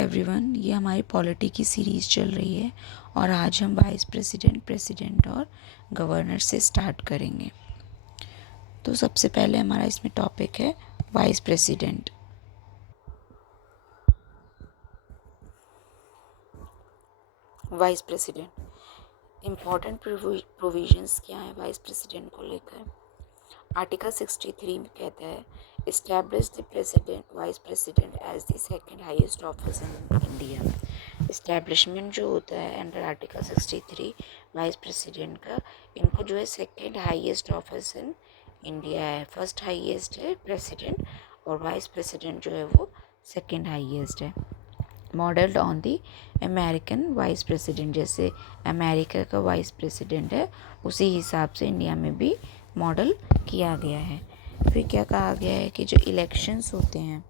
Everyone, ये हमारी polity की सीरीज़ चल रही है और आज हम वाइस प्रेसिडेंट, प्रेसिडेंट और गवर्नर से स्टार्ट करेंगे। तो सबसे पहले हमारा इसमें टॉपिक है vice president. Vice president important provisions क्या है वाइस प्रेसिडेंट को लेकर। आर्टिकल 63 में कहता है establish the president vice president as the second highest office in India. Establishment जो होता है अंडर आर्टिकल 63 वाइस प्रेसिडेंट का, इनको जो है second highest office in India है। फर्स्ट हाईएस्ट है प्रेसिडेंट और वाइस प्रेसिडेंट जो है वो सेकंड हाईएस्ट है। Modelled on the American vice president, जैसे अमेरिका का वाइस प्रेसिडेंट है उसी हिसाब से इंडिया में भी मॉडल किया गया है। फिर क्या कहा गया है कि जो इलेक्शंस होते हैं,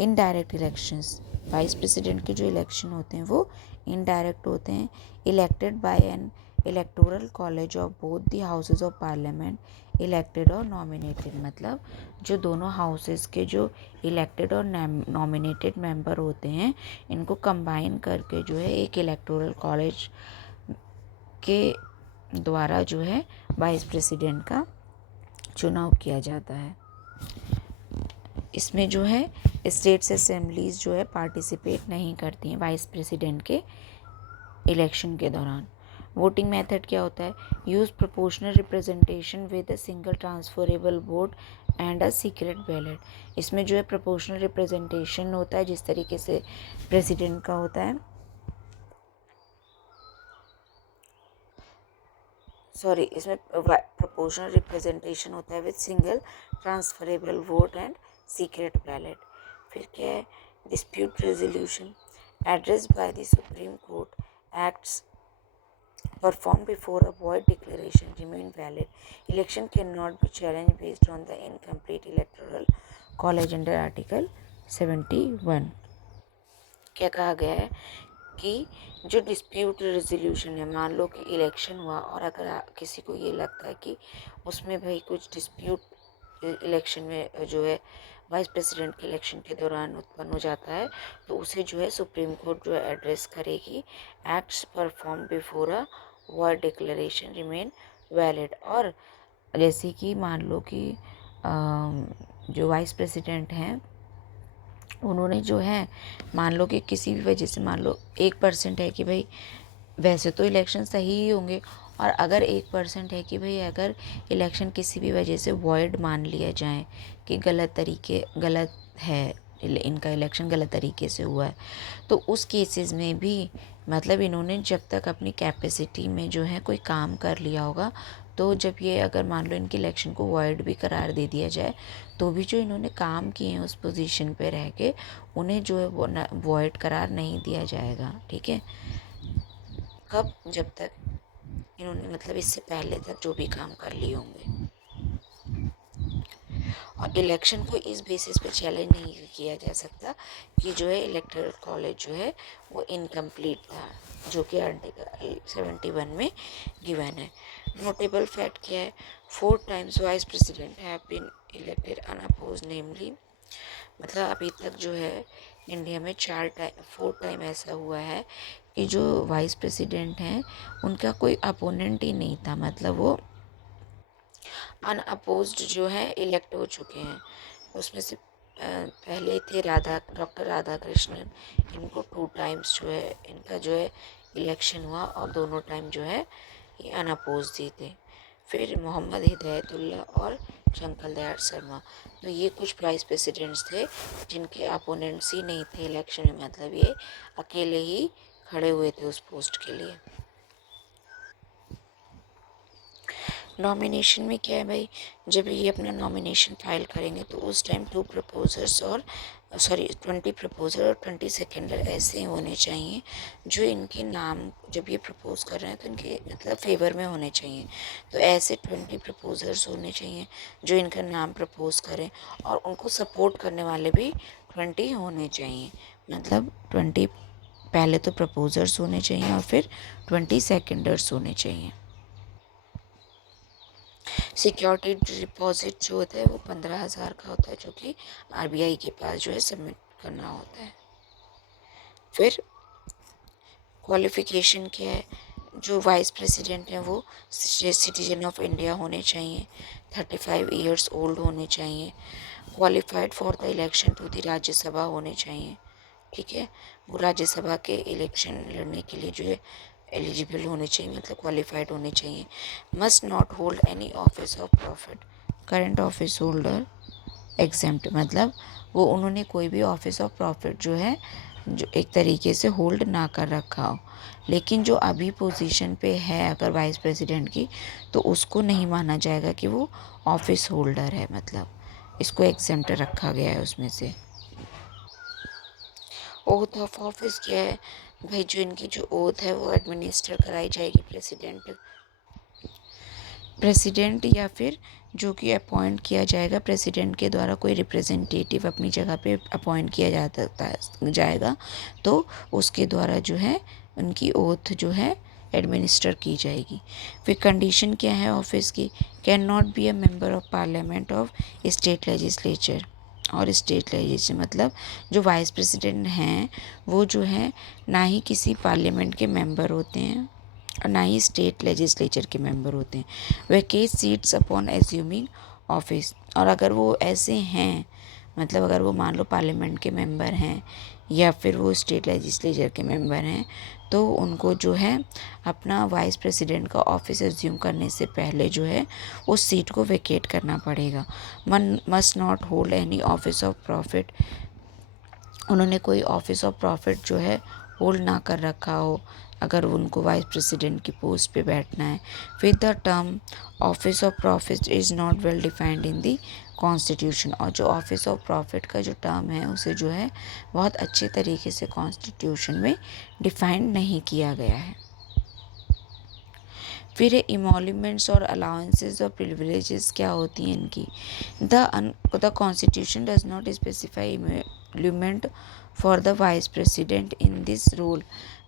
इनडायरेक्ट इलेक्शंस, वाइस प्रेसिडेंट के जो इलेक्शन होते हैं वो इनडायरेक्ट होते हैं, elected by N electoral college of both the houses of parliament, elected और नॉमिनेटेड। मतलब जो दोनों हाउसेस के जो इलेक्टेड और नॉमिनेटेड मेंबर होते हैं, इनको कंबाइन करके जो है एक इलेक्टोरल कॉलेज के द्वारा जो है वाइस प्रेसिडेंट का चुनाव किया जाता है। इसमें जो है स्टेट्स असेंबलीज जो है पार्टिसिपेट नहीं करती हैं वाइस प्रेसिडेंट के इलेक्शन के दौरान। वोटिंग मेथड क्या होता है? Use proportional representation with a single transferable vote and a secret ballot. इसमें जो है प्रोपोर्शनल रिप्रेजेंटेशन होता है जिस तरीके से प्रेसिडेंट का होता है, इसमें प्रोपोर्शनल रिप्रेजेंटेशन होता है with single transferable vote and secret ballot. फिर क्या है? Dispute resolution address by the supreme court acts performed before a void declaration remain valid. Election cannot be challenged based on the incomplete electoral college under Article 71। क्या कहा गया है कि जो dispute resolution है, मान लो कि इलेक्शन हुआ और अगर किसी को ये लगता है कि उसमें भाई कुछ डिस्प्यूट इलेक्शन में जो है वाइस प्रेसिडेंट के इलेक्शन के दौरान उत्पन्न हो जाता है, तो उसे जो है सुप्रीम कोर्ट जो है एड्रेस करेगी। Acts perform before a word declaration remain valid. और जैसे कि मान लो कि जो वाइस प्रेसिडेंट हैं उन्होंने जो है, मान लो कि किसी भी वजह से, मान लो 1% है कि भाई वैसे तो इलेक्शन सही ही होंगे, और अगर 1% है कि भाई अगर इलेक्शन किसी भी वजह से वॉइड मान लिया जाए कि गलत है, इनका इलेक्शन गलत तरीके से हुआ है, तो उस केसेस में भी मतलब इन्होंने जब तक अपनी कैपेसिटी में जो है कोई काम कर लिया होगा, तो जब ये अगर मान लो इनके इलेक्शन को वॉइड भी करार दे दिया जाए, तो भी जो इन्होंने काम किए हैं उस पोजीशन पे रह के उन्हें जो है वो वॉइड करार नहीं दिया जाएगा। ठीक है? कब? जब तक इन्होंने मतलब इससे पहले तक जो भी काम कर लिए होंगे। और इलेक्शन को इस बेसिस पे चैलेंज नहीं किया जा सकता कि जो है इलेक्टोरल कॉलेज जो है वो इनकम्प्लीट था, जो कि आर्टिकल 71 में गिवन है। नोटेबल फैक्ट क्या है? 4 times vice president have been elected unopposed, namely मतलब अभी तक जो है इंडिया में 4 टाइम ऐसा हुआ है कि जो वाइस प्रेसिडेंट हैं उनका कोई अपोनेंट ही नहीं था, मतलब वो अनअपोज्ड जो है इलेक्ट हो चुके हैं। उसमें से पहले थे डॉक्टर राधाकृष्णन, इनको 2 टाइम्स जो है इनका जो है इलेक्शन हुआ और दोनों टाइम जो है ये अनअपोज्ड ही थे। फिर मोहम्मद हिदायतुल्ला और शंकर दयाल शर्मा, तो ये कुछ वाइस प्रेसिडेंट्स थे जिनके अपोनेंट्स ही नहीं थे इलेक्शन में, मतलब ये अकेले ही खड़े हुए थे उस पोस्ट के लिए। नॉमिनेशन में क्या है भाई, जब ये अपना नॉमिनेशन फाइल करेंगे तो उस टाइम 20 प्रपोजर और 20 सेकेंडर ऐसे होने चाहिए जो इनके नाम, जब ये प्रपोज कर रहे हैं तो इनके मतलब फेवर में होने चाहिए। तो ऐसे 20 प्रपोजर्स होने चाहिए जो इनका नाम प्रपोज करें, और उनको सपोर्ट करने वाले भी 20 होने चाहिए। मतलब 20 पहले तो प्रपोजर्स होने चाहिए और फिर 20 सेकेंडर्स होने चाहिए। सिक्योरिटी डिपॉजिट जो होता है वो 15,000 का होता है, जो कि आरबीआई के पास जो है सबमिट करना होता है। फिर क्वालिफ़िकेशन क्या है, जो वाइस प्रेसिडेंट हैं वो सिटीजन ऑफ इंडिया होने चाहिए, 35 ईयर्स ओल्ड होने चाहिए, qualified for the election to the Rajya Sabha होने चाहिए, ठीक है। वो राज्यसभा के इलेक्शन लड़ने के लिए जो है एलिजिबल होने चाहिए, मतलब क्वालिफाइड होने चाहिए। Must not hold any office of profit, current office holder exempt, मतलब वो उन्होंने कोई भी ऑफिस ऑफ प्रॉफिट जो है जो एक तरीके से होल्ड ना कर रखा हो, लेकिन जो अभी पोजीशन पे है अगर वाइस प्रेसिडेंट की, तो उसको नहीं माना जाएगा कि वो ऑफिस होल्डर है, मतलब इसको एग्जेम्प्ट रखा गया है उसमें से। ओथ ऑफ ऑफिस क्या है भाई, जो इनकी जो ओथ है वो एडमिनिस्टर कराई जाएगी प्रेसिडेंट या फिर जो कि अपॉइंट किया जाएगा प्रेसिडेंट के द्वारा, कोई रिप्रेजेंटेटिव अपनी जगह पे अपॉइंट किया जाएगा, तो उसके द्वारा जो है उनकी ओथ जो है एडमिनिस्टर की जाएगी। फिर कंडीशन क्या है ऑफिस की, can not be a member of parliament of state legislature, और स्टेट लेजिस्लेचर मतलब जो वाइस प्रेसिडेंट हैं वो जो है ना ही किसी पार्लियामेंट के मेंबर होते हैं और ना ही स्टेट लेजिस्लेचर के मेंबर होते हैं। वैकेट सीट्स अपॉन एज्यूमिंग ऑफिस, और अगर वो ऐसे हैं, मतलब अगर वो मान लो पार्लियामेंट के मेंबर हैं या फिर वो स्टेट लेजिस्लेचर के मेंबर हैं, तो उनको जो है अपना वाइस प्रेसिडेंट का ऑफिस एज्यूम करने से पहले जो है उस सीट को वेकेट करना पड़ेगा। Must not hold any office of profit, उन्होंने कोई ऑफिस ऑफ प्रॉफिट जो है होल्ड ना कर रखा हो अगर उनको वाइस प्रेसिडेंट की पोस्ट पे बैठना है। फिर the term office of profit is not well defined in the constitution, और जो ऑफिस ऑफ प्रॉफिट का जो टर्म है उसे जो है बहुत अच्छे तरीके से कॉन्स्टिट्यूशन में डिफाइंड नहीं किया गया है। फिर इमोल्यूमेंट्स और अलाउंसेस और प्रिविलेजेस क्या होती हैं इनकी, the constitution does not specify emolument for the vice president in this role,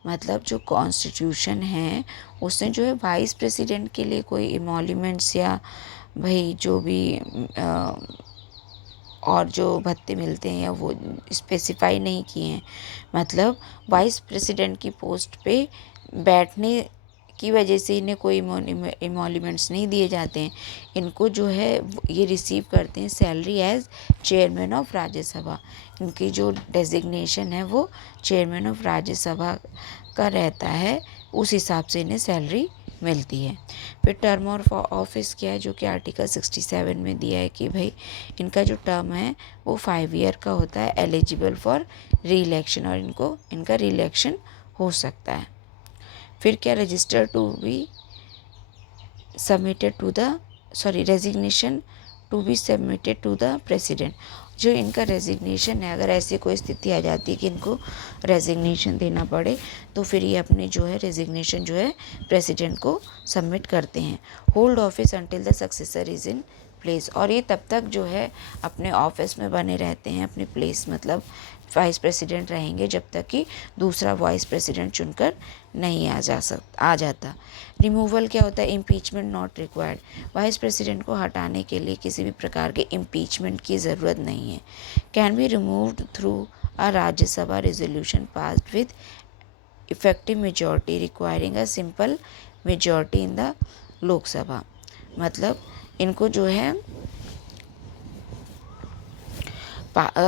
मतलब जो कॉन्स्टिट्यूशन है उसने जो है वाइस प्रेसिडेंट के लिए कोई इमोल्यूमेंट्स या भाई जो भी और जो भत्ते मिलते हैं या वो स्पेसिफाई नहीं किए हैं, मतलब वाइस प्रेसिडेंट की पोस्ट पे बैठने की वजह से इन्हें कोई इमोल्यूमेंट्स नहीं दिए जाते हैं। इनको जो है ये रिसीव करते हैं salary as chairman of Rajya Sabha, इनकी जो डेजिग्नेशन है वो चेयरमैन ऑफ राज्यसभा का रहता है, उस हिसाब से इन्हें सैलरी मिलती है। फिर टर्म ऑफ ऑफिस क्या है, जो कि आर्टिकल 67 में दिया है कि भाई इनका जो टर्म है वो 5 ईयर का होता है, एलिजिबल फॉर री इलेक्शन, और इनका री इलेक्शन हो सकता है। फिर क्या, register to be submitted to the resignation to be submitted to the president, जो इनका रेजिग्नेशन है अगर ऐसी कोई स्थिति आ जाती है कि इनको रेजिग्नेशन देना पड़े, तो फिर ये अपने जो है रेजिग्नेशन जो है प्रेसिडेंट को सबमिट करते हैं। Hold office until the successor is in place, और ये तब तक जो है अपने ऑफिस में बने रहते हैं, अपने प्लेस मतलब वाइस प्रेसिडेंट रहेंगे जब तक कि दूसरा वाइस प्रेसिडेंट चुनकर नहीं आ जाता। रिमूवल क्या होता है, impeachment not required, vice president को हटाने के लिए किसी भी प्रकार के इम्पीचमेंट की ज़रूरत नहीं है। Can be removed through a Rajya Sabha resolution passed with effective majority requiring a simple majority in the Lok Sabha, मतलब इनको जो है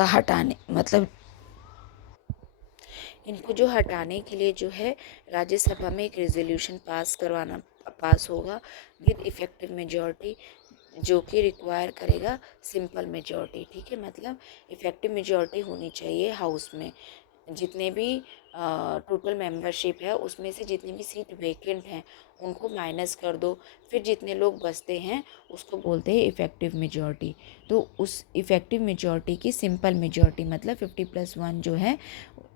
हटाने मतलब इनको जो हटाने के लिए जो है राज्यसभा में एक रेजोल्यूशन पास होगा विद इफेक्टिव मेजॉरिटी, जो कि रिक्वायर करेगा सिंपल मेजॉरिटी, ठीक है। मतलब इफेक्टिव मेजॉरिटी होनी चाहिए हाउस में, जितने भी टोटल मेंबरशिप है उसमें से जितनी भी सीट वेकेंट हैं उनको माइनस कर दो, फिर जितने लोग बचते हैं उसको बोलते हैं इफ़ेक्टिव मेजॉरिटी। तो उस इफ़ेक्टिव मेजॉरिटी की सिंपल मेजॉरिटी मतलब 50+1 जो है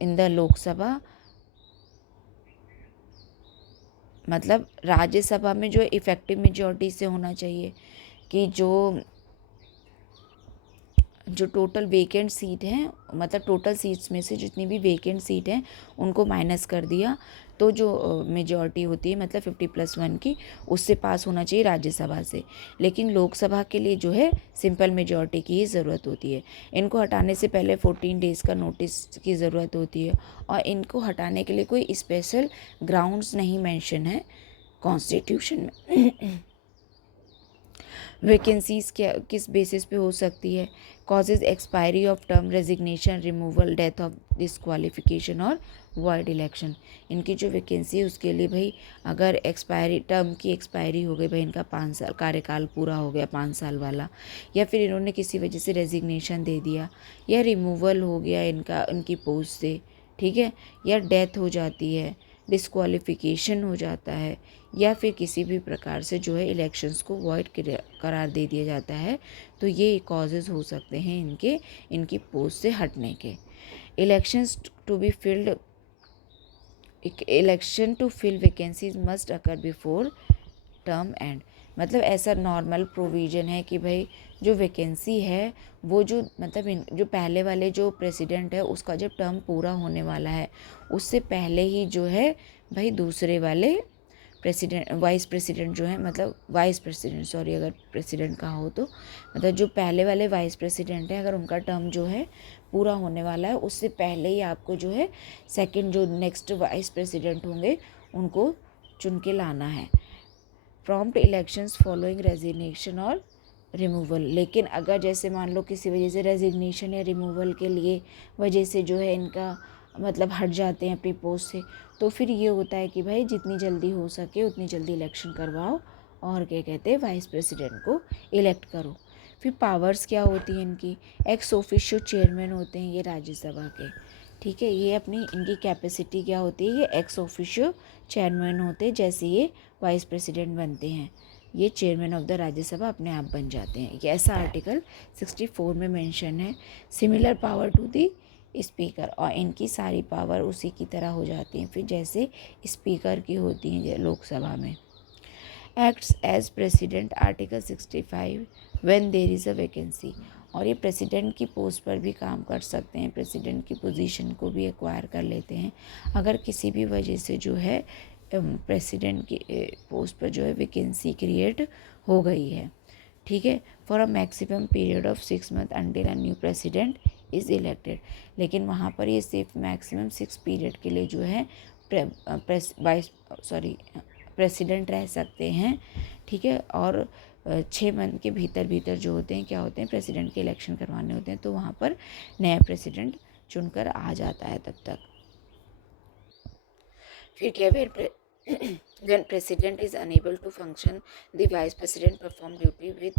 इन द लोकसभा, मतलब राज्यसभा में जो इफ़ेक्टिव मेजॉरिटी से होना चाहिए कि जो जो टोटल वेकेंट सीट हैं, मतलब टोटल सीट्स में से जितनी भी वेकेंट सीट हैं उनको माइनस कर दिया, तो जो मेजॉरिटी होती है मतलब 50+1 की, उससे पास होना चाहिए राज्यसभा से। लेकिन लोकसभा के लिए जो है सिंपल मेजॉरिटी की ही ज़रूरत होती है। इनको हटाने से पहले 14 डेज़ का नोटिस की ज़रूरत होती है, और इनको हटाने के लिए कोई स्पेशल ग्राउंड्स नहीं मेंशन है कॉन्स्टिट्यूशन में। वैकेंसीज क्या किस बेसिस पे हो सकती है? Causes expiry of term, resignation, removal, death of disqualification और वॉइड इलेक्शन। इनकी जो वैकेंसी है उसके लिए भाई अगर एक्सपायरी टर्म की एक्सपायरी हो गई, भाई इनका 5 साल कार्यकाल पूरा हो गया 5 साल वाला, या फिर इन्होंने किसी वजह से रेजिग्नेशन दे दिया, या रिमूवल हो गया इनकी पोस्ट से, ठीक है, या डेथ हो जाती है, डिसक्वालिफिकेशन हो जाता है, या फिर किसी भी प्रकार से जो है इलेक्शंस को वॉइड करार दे दिया जाता है, तो ये कॉजेज़ हो सकते हैं इनकी पोस्ट से हटने के। Elections to be filled election to fill vacancies must occur before term end. मतलब ऐसा नॉर्मल प्रोविज़न है कि भाई जो वैकेंसी है वो जो मतलब जो पहले वाले जो प्रेसिडेंट है उसका जब टर्म पूरा होने वाला है उससे पहले ही जो है भाई दूसरे वाले प्रेसिडेंट वाइस प्रेसिडेंट जो है, मतलब वाइस प्रेसिडेंट सॉरी, अगर प्रेसिडेंट कहा हो तो मतलब जो पहले वाले वाइस प्रेसिडेंट हैं अगर उनका टर्म जो है पूरा होने वाला है उससे पहले ही आपको जो है सेकंड जो नेक्स्ट वाइस प्रेसिडेंट होंगे उनको चुन के लाना है। प्रॉम्प्ट इलेक्शंस फॉलोइंग रेजिग्नेशन और रिमूवल। लेकिन अगर जैसे मान लो किसी वजह से रेजिग्नेशन या रिमूवल के लिए वजह से जो है इनका मतलब हट जाते हैं अपनी पोस्ट से, तो फिर ये होता है कि भाई जितनी जल्दी हो सके उतनी जल्दी इलेक्शन करवाओ और क्या कहते हैं वाइस प्रेसिडेंट को इलेक्ट करो। फिर पावर्स क्या होती हैं इनकी? एक्स ऑफिशियो चेयरमैन होते हैं ये राज्यसभा के, ठीक है, ये अपनी इनकी कैपेसिटी क्या होती है, ये एक्स ऑफिशियो चेयरमैन होते हैं, जैसे ये वाइस प्रेसिडेंट बनते हैं ये चेयरमैन ऑफ द राज्यसभा अपने आप बन जाते हैं। ये ऐसा आर्टिकल 64 में मेंशन है। Similar power to the speaker, और इनकी सारी पावर उसी की तरह हो जाती हैं फिर जैसे स्पीकर की होती हैं लोकसभा में। Acts as president article 65 when there is a vacancy, और ये प्रेसिडेंट की पोस्ट पर भी काम कर सकते हैं, प्रेसिडेंट की पोजीशन को भी एक्वायर कर लेते हैं अगर किसी भी वजह से जो है प्रेसिडेंट की पोस्ट पर जो है वैकेंसी क्रिएट हो गई है, ठीक है, for a maximum period of 6 month until a new president is elected. लेकिन वहाँ पर ये सिर्फ मैक्सिमम 6 पीरियड के लिए जो है प्रेसिडेंट रह सकते हैं, ठीक है, और 6 मंथ के भीतर भीतर जो होते हैं क्या होते हैं प्रेसिडेंट के इलेक्शन करवाने होते हैं, तो वहाँ पर नया प्रेसिडेंट चुनकर आ जाता है तब तक। फिर क्या when president is unable to function, the vice president perform duty with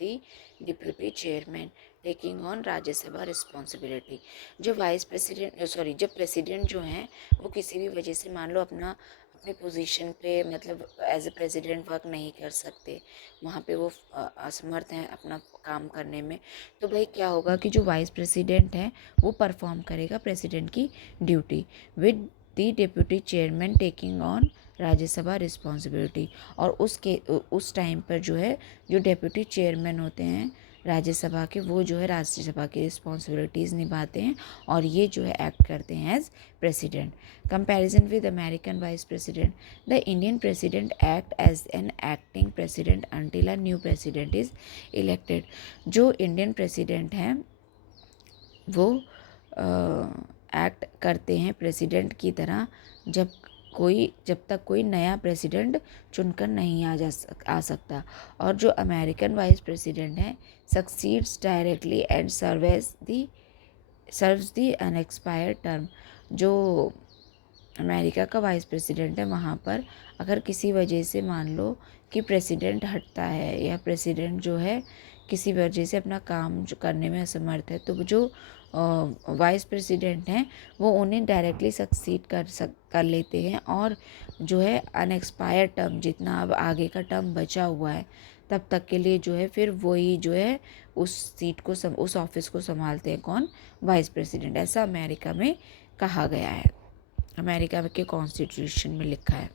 the deputy chairman taking on Rajya Sabha responsibility. जो वाइस प्रेसिडेंट जब प्रेसिडेंट जो हैं वो किसी भी वजह से मान लो अपने पोजीशन पे मतलब एज ए प्रेसिडेंट वर्क नहीं कर सकते, वहाँ पे वो असमर्थ हैं अपना काम करने में, तो भाई क्या होगा कि जो वाइस प्रेसिडेंट है वो परफॉर्म करेगा प्रेसिडेंट की duty with the deputy chairman taking on Rajya Sabha responsibility. और उस टाइम पर जो है जो डिप्यूटी चेयरमैन होते हैं राज्यसभा के वो जो है राज्यसभा की रिस्पॉन्सिबिलिटीज़ निभाते हैं और ये जो है एक्ट करते हैं as president. Comparison with American vice president, the Indian president act as an acting president until a new president is elected. जो इंडियन प्रेसिडेंट हैं वो एक्ट करते हैं प्रेसिडेंट की तरह जब तक कोई नया प्रेसिडेंट चुनकर नहीं आ सकता। और जो अमेरिकन वाइस प्रेसिडेंट है succeeds directly and serves the unexpired term. जो अमेरिका का वाइस प्रेसिडेंट है वहाँ पर अगर किसी वजह से मान लो कि प्रेसिडेंट हटता है या प्रेसिडेंट जो है किसी वजह से अपना काम जो करने में असमर्थ है, तो जो वाइस प्रेसिडेंट हैं वो उन्हें डायरेक्टली सक्सीड कर लेते हैं और जो है अनएक्सपायर्ड टर्म जितना अब आगे का टर्म बचा हुआ है तब तक के लिए जो है फिर वही जो है उस सीट को उस ऑफिस को संभालते हैं कौन, वाइस प्रेसिडेंट। ऐसा अमेरिका में कहा गया है, अमेरिका के कॉन्स्टिट्यूशन में लिखा है।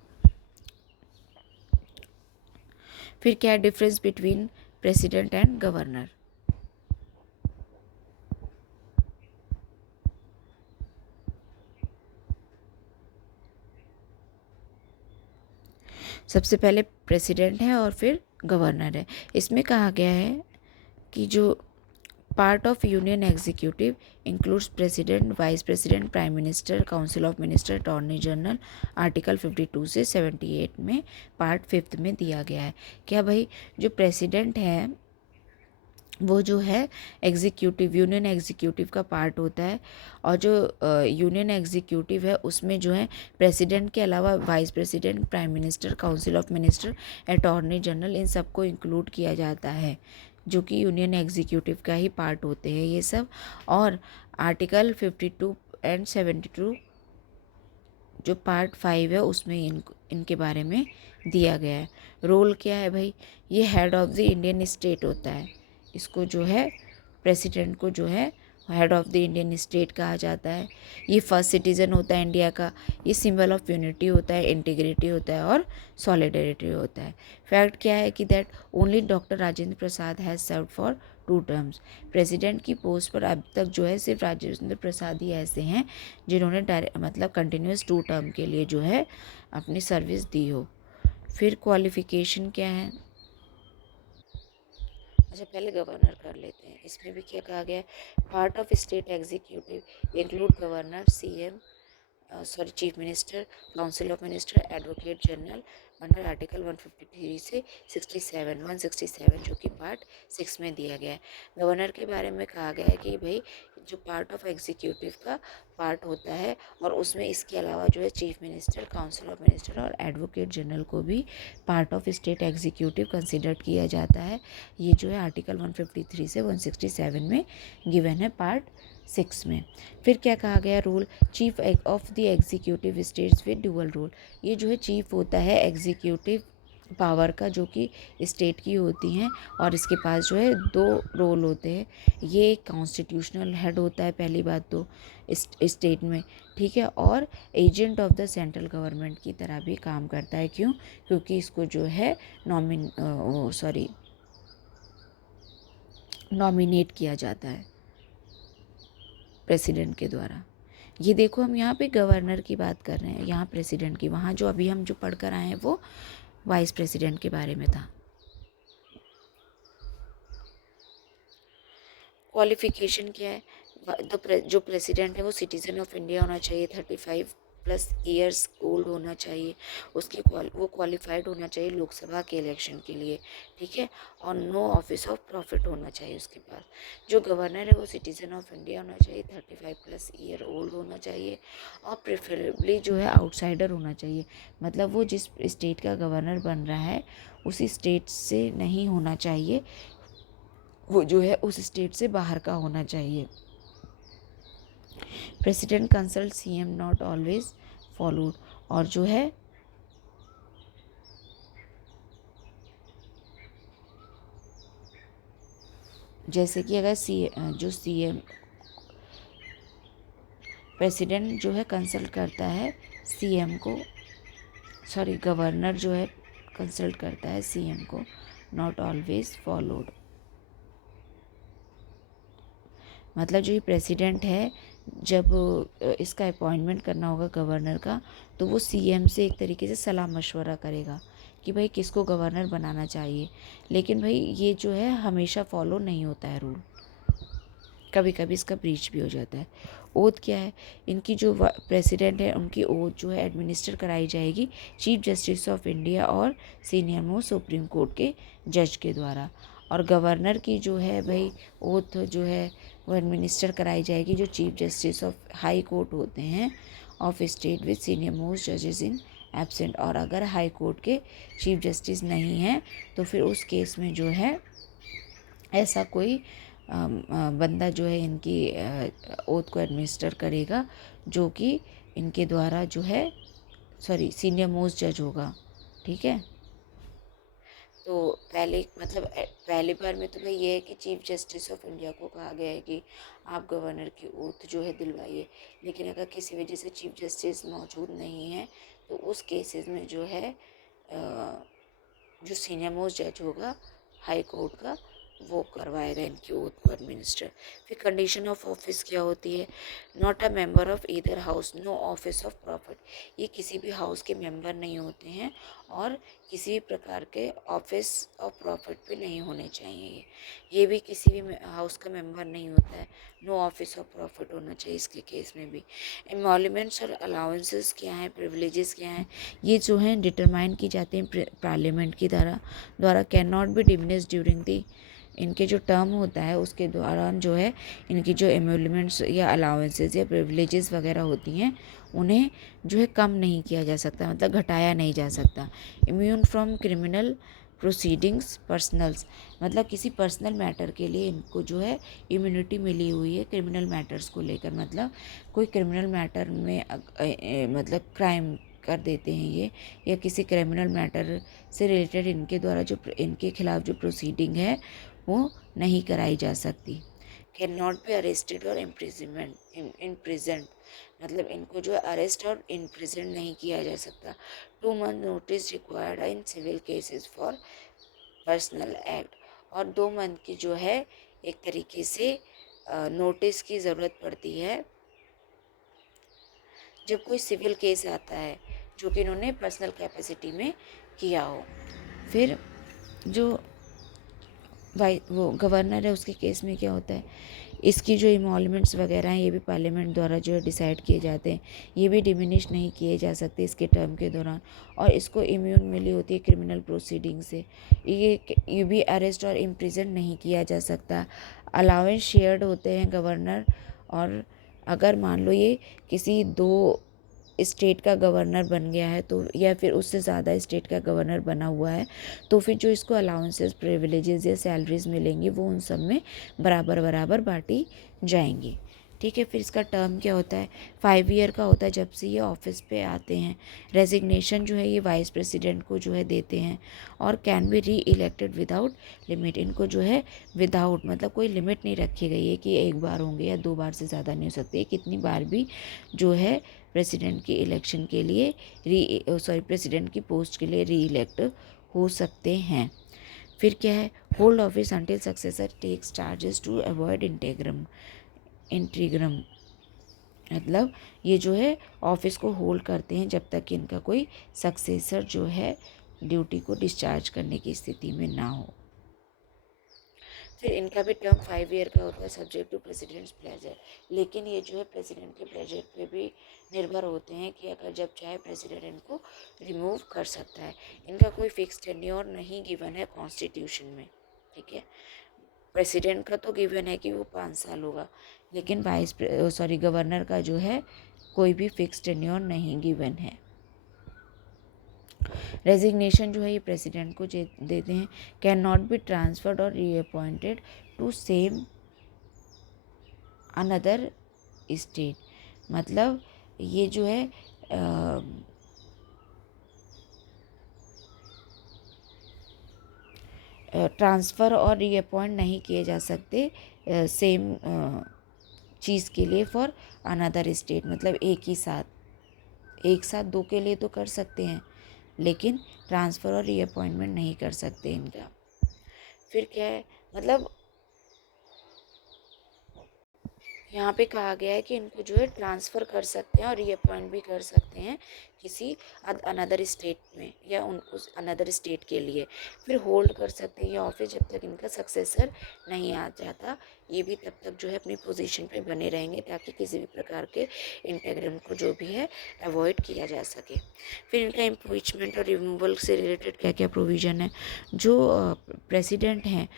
फिर क्या difference between president and governor? सबसे पहले प्रेसिडेंट है और फिर गवर्नर है। इसमें कहा गया है कि जो part of union executive includes president, vice president, prime minister, council of minister, attorney general. Article 52 से 78 में पार्ट 5 में दिया गया है। क्या भाई, जो प्रेसिडेंट है वो जो है एग्जीक्यूटिव, यूनियन एग्जीक्यूटिव का पार्ट होता है। और जो यूनियन एग्जीक्यूटिव है उसमें जो है प्रेसिडेंट के अलावा vice president, prime minister, council of minister, attorney general, इन सबको इंक्लूड किया जाता है, जो कि यूनियन एग्जीक्यूटिव का ही पार्ट होते हैं ये सब। और आर्टिकल 52 एंड 72 जो पार्ट 5 है उसमें इनके बारे में दिया गया है। रोल क्या है भाई, ये head of the Indian state होता है। इसको जो है प्रेसिडेंट को जो है head of the Indian state कहा जाता है। ये फर्स्ट सिटीज़न होता है इंडिया का। ये सिंबल ऑफ यूनिटी होता है, इंटीग्रिटी होता है और सॉलिडरिटी होता है। फैक्ट क्या है कि that only doctor Rajendra Prasad has serve for 2 terms. President की पोस्ट पर अब तक जो है सिर्फ राजेंद्र प्रसाद ही ऐसे हैं जिन्होंने मतलब कंटिन्यूस 2 टर्म के लिए जो है अपनी सर्विस दी हो। फिर क्वालिफिकेशन क्या है, अच्छा पहले गवर्नर कर लेते हैं। इसमें भी क्या कहा गया है, part of state executive include governor, CM, chief minister, council of minister, advocate general under article 153 से 167 जो कि पार्ट 6 में दिया गया है। गवर्नर के बारे में कहा गया है कि भाई जो पार्ट ऑफ एग्जीक्यूटिव का पार्ट होता है और उसमें इसके अलावा जो है chief minister, council of minister और एडवोकेट जनरल को भी part of state executive consider किया जाता है। ये जो है आर्टिकल 153 से 167 में गिवन है पार्ट 6 में। फिर क्या कहा गया, rule chief of the executive states with dual role. ये जो है चीफ होता है एग्जीक्यूटिव पावर का, जो कि स्टेट की होती हैं और इसके पास जो है 2 रोल होते हैं। ये एक कॉन्स्टिट्यूशनल हेड होता है पहली बात तो स्टेट में, ठीक है, और agent of the central government की तरह भी काम करता है। क्यों? क्योंकि इसको जो है नॉमिनेट किया जाता है प्रेसिडेंट के द्वारा। ये देखो हम यहाँ पे गवर्नर की बात कर रहे हैं, यहाँ प्रेसिडेंट की, वहाँ जो अभी हम जो पढ़ कर आए हैं वो वाइस प्रेसिडेंट के बारे में था। क्वालिफिकेशन क्या है, जो प्रेसिडेंट है वो सिटीज़न ऑफ इंडिया होना चाहिए, 35+ ईयर्स ओल्ड होना चाहिए, वो क्वालिफाइड होना चाहिए लोकसभा के इलेक्शन के लिए, ठीक है, और नो ऑफिस ऑफ प्रॉफिट होना चाहिए उसके पास। जो गवर्नर है वो सिटीज़न ऑफ इंडिया होना चाहिए, 35+ ईयर ओल्ड होना चाहिए और प्रेफरेबली जो है आउटसाइडर होना चाहिए। मतलब वो जिस स्टेट का गवर्नर बन रहा है उसी स्टेट से नहीं होना चाहिए, वो जो है उस स्टेट से बाहर का होना चाहिए। President consult CM, not always followed. और जो है जैसे कि अगर जो सीएम प्रेसिडेंट जो है कंसल्ट करता है सीएम को, गवर्नर जो है कंसल्ट करता है सीएम को, नॉट ऑलवेज फॉलोड। मतलब जो ये प्रेसिडेंट है जब इसका अपॉइंटमेंट करना होगा गवर्नर का तो वो सीएम से एक तरीके से सलाह मशवरा करेगा कि भाई किसको गवर्नर बनाना चाहिए। लेकिन भाई ये जो है हमेशा फॉलो नहीं होता है रूल, कभी कभी इसका ब्रीच भी हो जाता है। ओथ क्या है, इनकी जो प्रेसिडेंट है उनकी ओथ जो है एडमिनिस्टर कराई जाएगी चीफ जस्टिस ऑफ इंडिया और सीनियर मोस्ट सुप्रीम कोर्ट के जज के द्वारा। और गवर्नर की जो है भाई ओथ जो है वो एडमिनिस्टर कराई जाएगी जो chief justice of high court होते हैं of state with senior most जजेस इन एब्सेंट। और अगर हाई कोर्ट के चीफ जस्टिस नहीं हैं तो फिर उस केस में जो है ऐसा कोई बंदा जो है इनकी ओथ को एडमिनिस्टर करेगा जो कि इनके द्वारा जो है सीनियर मोस्ट जज होगा, ठीक है। तो पहली बार में तो भाई ये है कि चीफ जस्टिस ऑफ इंडिया को कहा गया है कि आप गवर्नर की ओथ जो है दिलवाइए। लेकिन अगर किसी वजह से चीफ जस्टिस मौजूद नहीं है तो उस केसेस में जो है जो सीनियर मोस्ट जज होगा हाई कोर्ट का वो करवाएगा इनकी ओथ को एडमिनिस्टर। फिर कंडीशन ऑफ ऑफिस क्या होती है, not a member of either house, no office of profit. ये किसी भी हाउस के मेंबर नहीं होते हैं और किसी भी प्रकार के ऑफिस ऑफ प्रॉफिट पे नहीं होने चाहिए। ये भी किसी भी हाउस का मेंबर नहीं होता है, नो ऑफिस ऑफ प्रॉफिट होना चाहिए इसके केस में भी। एमोल्यूमेंट्स और अलाउंसेस क्या हैं, प्रिविलेजेस क्या हैं, ये जो हैं डिटरमाइन की जाती हैं पार्लियामेंट की द्वारा can not B diminished during the, इनके जो टर्म होता है उसके दौरान जो है इनकी जो एमोल्यूमेंट्स या अलाउंसेस या प्रिविलेजेस वगैरह होती हैं उन्हें जो है कम नहीं किया जा सकता, मतलब घटाया नहीं जा सकता। Immune from criminal proceedings personals, मतलब किसी पर्सनल मैटर के लिए इनको जो है इम्यूनिटी मिली हुई है क्रिमिनल मैटर्स को लेकर, मतलब कोई क्रिमिनल मैटर में मतलब क्राइम कर देते हैं ये, या किसी क्रिमिनल मैटर से रिलेटेड इनके द्वारा जो इनके खिलाफ जो प्रोसीडिंग है वो नहीं कराई जा सकती। कैन नॉट बी अरेस्टेड और इम्प्रिजेंट, मतलब इनको जो है अरेस्ट और इम्प्रिजेंट नहीं किया जा सकता। 2 month notice required in civil cases for personal act, और 2 मंथ की जो है एक तरीके से नोटिस की ज़रूरत पड़ती है जब कोई सिविल केस आता है जो कि इन्होंने पर्सनल कैपेसिटी में किया हो। फिर जो वो गवर्नर है उसके केस में क्या होता है, इसकी जो इमॉल्यूमेंट्स वगैरह हैं ये भी पार्लियामेंट द्वारा जो है डिसाइड किए जाते हैं, ये भी डिमिनिश नहीं किए जा सकते इसके टर्म के दौरान, और इसको इम्यून मिली होती है क्रिमिनल प्रोसीडिंग से, ये भी अरेस्ट और इम्प्रिजन नहीं किया जा सकता। अलाउंस शेयर्ड होते हैं गवर्नर, और अगर मान लो ये किसी 2 स्टेट का गवर्नर बन गया है तो, या फिर उससे ज़्यादा स्टेट का गवर्नर बना हुआ है, तो फिर जो इसको अलाउंसेस प्रिविलेजेस या सैलरीज मिलेंगी वो उन सब में बराबर बराबर बांटी जाएंगी। ठीक है, फिर इसका टर्म क्या होता है, 5 ईयर का होता है जब से ये ऑफिस पे आते हैं। रेजिग्नेशन जो है ये वाइस प्रेसिडेंट को जो है देते हैं, और कैन बी री इलेक्टेड विदाउट लिमिट, इनको जो है विदाउट मतलब कोई लिमिट नहीं रखी गई है कि 1 बार होंगे या 2 बार से ज़्यादा नहीं हो सकते, कितनी बार भी जो है प्रेसिडेंट की इलेक्शन के लिए प्रेसिडेंट की पोस्ट के लिए री इलेक्ट हो सकते हैं। फिर क्या है, hold office until successor takes charges to avoid interregnum, मतलब ये जो है ऑफिस को होल्ड करते हैं जब तक कि इनका कोई सक्सेसर जो है ड्यूटी को डिस्चार्ज करने की स्थिति में ना हो। फिर इनका भी टर्म 5 ईयर का होता है सब्जेक्ट टू प्रेसिडेंट्स प्लेजर, लेकिन ये जो है प्रेसिडेंट के प्लेजर पे भी निर्भर होते हैं कि अगर जब चाहे प्रेसिडेंट इनको रिमूव कर सकता है। इनका कोई फिक्स टेन्योर नहीं गिवन है कॉन्स्टिट्यूशन में। ठीक है, प्रेसिडेंट का तो गिवन है कि वो 5 साल होगा, लेकिन गवर्नर का जो है कोई भी फिक्स टेन्योर नहीं गिवन है। रेजिग्नेशन जो है ये प्रेसिडेंट को देते हैं। कैन नॉट बी ट्रांसफर्ड और reappointed to same another state, मतलब ये जो है ट्रांसफ़र और रीअपॉइंट नहीं किए जा सकते सेम चीज़ के लिए फॉर अनदर स्टेट, मतलब एक साथ 2 के लिए तो कर सकते हैं, लेकिन ट्रांसफ़र और रीअपॉइंटमेंट नहीं कर सकते इनका। फिर क्या है, मतलब यहाँ पे कहा गया है कि इनको जो है ट्रांसफ़र कर सकते हैं और रीअपॉइंट भी कर सकते हैं किसी अनदर स्टेट में या उस अनदर स्टेट के लिए। फिर होल्ड कर सकते हैं ये ऑफिस जब तक इनका सक्सेसर नहीं आ जाता, ये भी तब तक जो है अपनी पोजीशन पे बने रहेंगे ताकि किसी भी प्रकार के इंटीग्रम को जो भी है अवॉइड किया जा सके। फिर इनका इम्पीचमेंट और रिमूवल से रिलेटेड क्या क्या प्रोविज़न है, जो प्रेसिडेंट हैं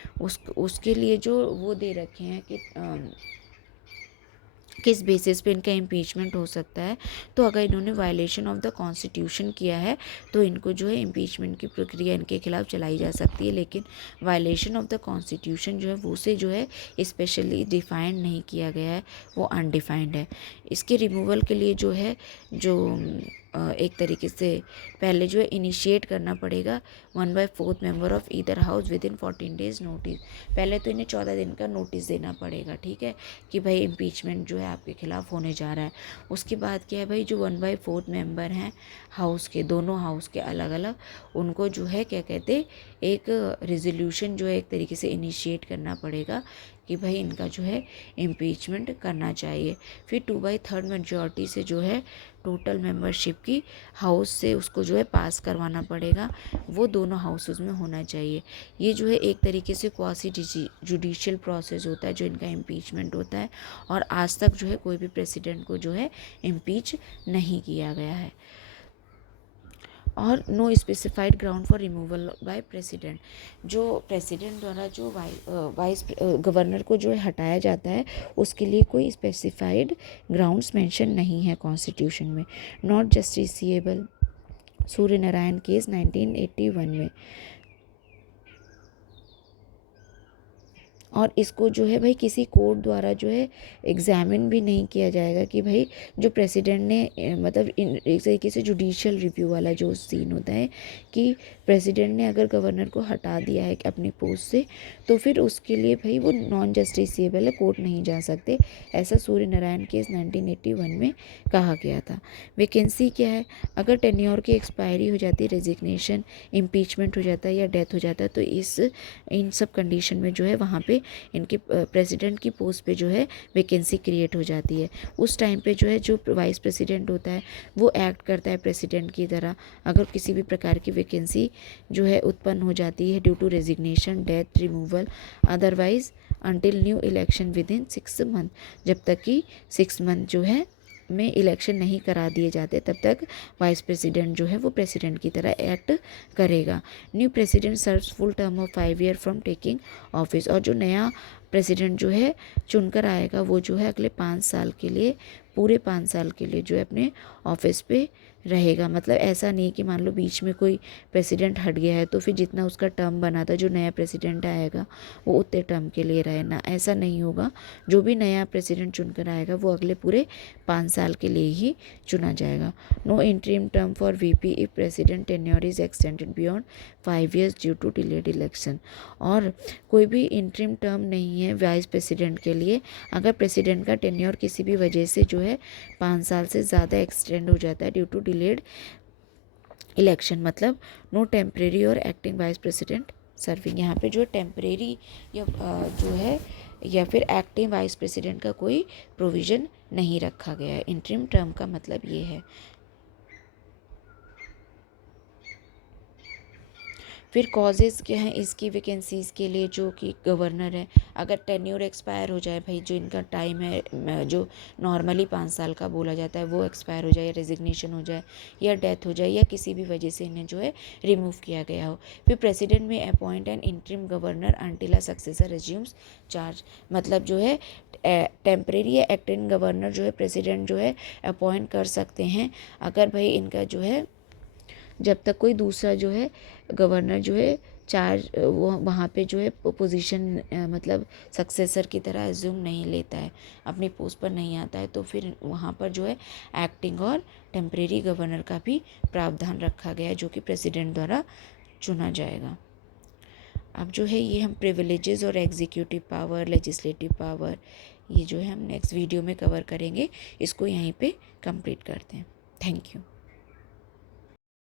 उसके लिए जो वो दे रखे हैं कि किस बेसिस पे इनका इम्पीचमेंट हो सकता है। तो अगर इन्होंने वायलेशन ऑफ द कॉन्स्टिट्यूशन किया है तो इनको जो है इम्पीचमेंट की प्रक्रिया इनके खिलाफ चलाई जा सकती है, लेकिन वायलेशन ऑफ द कॉन्स्टिट्यूशन जो है वो से जो है स्पेशली डिफाइंड नहीं किया गया है, वो अनडिफाइंड है। इसके रिमूवल के लिए जो है जो एक तरीके से पहले जो है इनिशिएट करना पड़ेगा 1/4 member of either house with in 14 days notice. पहले तो इन्हें 14 दिन का नोटिस देना पड़ेगा, ठीक है, कि भाई इम्पीचमेंट जो है आपके खिलाफ होने जा रहा है। उसके बाद क्या है भाई, जो 1/4 मेंबर हैं हाउस के, दोनों हाउस के अलग अलग, उनको जो है क्या कहते एक रेजोल्यूशन जो है एक तरीके से इनिशिएट करना पड़ेगा कि भाई इनका जो है इम्पीचमेंट करना चाहिए। फिर 2/3 मेजॉरिटी से जो है टोटल मेंबरशिप की हाउस से उसको जो है पास करवाना पड़ेगा, वो दोनों हाउसेस में होना चाहिए। ये जो है एक तरीके से क्वासी जुडिशियल प्रोसेस होता है जो इनका इम्पीचमेंट होता है, और आज तक जो है कोई भी प्रेसिडेंट को जो है इम्पीच नहीं किया गया है। और no specified ground for removal by president, जो प्रेसिडेंट द्वारा जो वाइस गवर्नर को जो है हटाया जाता है उसके लिए कोई स्पेसिफाइड ग्राउंड्स मेंशन नहीं है कॉन्स्टिट्यूशन में। Not justiciable, Surya Narayan case 1981 में। और इसको जो है भाई किसी कोर्ट द्वारा जो है एग्जामिन भी नहीं किया जाएगा कि भाई जो प्रेसिडेंट ने मतलब एक तरीके से जुडिशियल रिव्यू वाला जो सीन होता है कि प्रेसिडेंट ने अगर गवर्नर को हटा दिया है अपनी पोस्ट से, तो फिर उसके लिए भाई वो नॉन जस्टिसिएबल है, कोर्ट नहीं जा सकते। ऐसा सूर्य नारायण केस 1981 में कहा गया था। वैकेंसी क्या है, अगर टेन्योर की एक्सपायरी हो जाती है, रेजिग्नेशन, इम्पीचमेंट हो जाता है या डेथ हो जाता है, तो इन सब कंडीशन में जो है वहाँ पे इनके प्रेसिडेंट की पोस्ट पे जो है वैकेंसी क्रिएट हो जाती है। उस टाइम पे जो है जो वाइस प्रेसिडेंट होता है वो एक्ट करता है प्रेसिडेंट की तरह। अगर किसी भी प्रकार की वैकेंसी जो है उत्पन्न हो जाती है due to resignation, death, removal, otherwise until new election within 6 month, जब तक कि 6 मंथ जो है में इलेक्शन नहीं करा दिए जाते तब तक वाइस प्रेसिडेंट जो है वो प्रेसिडेंट की तरह एक्ट करेगा। New president serves full term of 5 year from taking office, और जो नया प्रेसिडेंट जो है चुनकर आएगा वो जो है अगले 5 साल के लिए, पूरे 5 साल के लिए जो है अपने ऑफिस पे रहेगा। मतलब ऐसा नहीं कि मान लो बीच में कोई प्रेसिडेंट हट गया है तो फिर जितना उसका टर्म बना था जो नया प्रेसिडेंट आएगा वो उतने टर्म के लिए रहे ना, ऐसा नहीं होगा। जो भी नया प्रेसिडेंट चुनकर आएगा वो अगले पूरे 5 साल के लिए ही चुना जाएगा। No interim term for VP if president tenure is extended beyond 5 years due to delayed election, और कोई भी इंटरिम टर्म नहीं है वाइस प्रेसिडेंट के लिए अगर प्रेसिडेंट का टेन्योर किसी भी वजह से जो है 5 साल से ज़्यादा एक्सटेंड हो जाता है ड्यू टू डिलेड इलेक्शन। मतलब नो टेम्परेरी और एक्टिंग वाइस प्रेसिडेंट सर्विंग, यहाँ पे जो टेम्परेरी या जो है या फिर एक्टिंग वाइस प्रेसिडेंट का कोई प्रोविज़न नहीं रखा गया है। इंटरिम टर्म का मतलब ये है। फिर कॉजेज़ क्या हैं इसकी वैकेंसीज़ के लिए, जो कि गवर्नर है अगर टेन्योर एक्सपायर हो जाए, भाई जो इनका टाइम है जो नॉर्मली 5 साल का बोला जाता है वो एक्सपायर हो जाए, या रेजिग्नेशन हो जाए, या डेथ हो जाए, या किसी भी वजह से इन्हें जो है रिमूव किया गया हो। फिर president may appoint an interim governor until a successor resumes charge, मतलब जो है टेम्परेरी या एक्टिंग गवर्नर जो है प्रेसिडेंट जो है अपॉइंट कर सकते हैं अगर भाई इनका जो है जब तक कोई दूसरा जो है गवर्नर जो है चार्ज वो वहाँ पे जो है पोजीशन मतलब सक्सेसर की तरह एज्यूम नहीं लेता है, अपनी पोस्ट पर नहीं आता है, तो फिर वहाँ पर जो है एक्टिंग और टेम्परेरी गवर्नर का भी प्रावधान रखा गया है जो कि प्रेसिडेंट द्वारा चुना जाएगा। अब जो है ये हम प्रिविलेजेस और एग्जीक्यूटिव पावर, लेजिस्लेटिव पावर, ये जो है हम नेक्स्ट वीडियो में कवर करेंगे। इसको यहीं पे कंप्लीट करते हैं। Thank you.